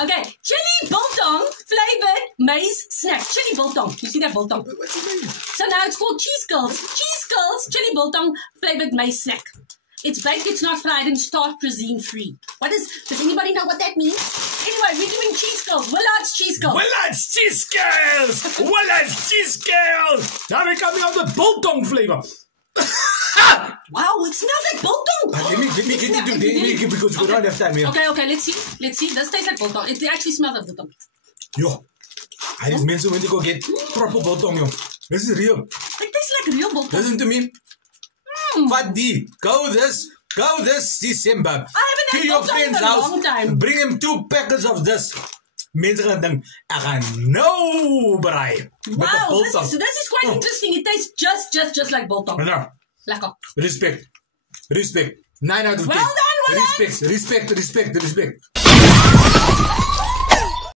Okay, chili biltong flavored maize snack. Chili biltong. You see that biltong? What's the name? So now it's called cheese curls. Cheese curls, chili biltong flavored maize snack. It's baked, it's not fried, and tartrazine free. Does anybody know what that means? Anyway, we're doing cheese curls. Willard's cheese curls. Willard's cheese curls! Willard's cheese curls! Now we're coming out with biltong flavor. Wow, it smells like biltong. Let me get into it because we don't have time here. Okay, let's see. Let's see. This tastes like biltong. It actually smells like biltong. Yo, I need mensen when to go get proper biltong, yo. This is real. It tastes like real biltong. Listen to me. Fadi, go this December. I haven't had to your biltong in friend's a house. long time. Bring him 2 packets of this. Mensen gaan denken, I gaan no braai. Wow, this is quite interesting. It tastes just like biltong. No. Lekker. Respect. 9 out of 10. Well done, Willard. Respect.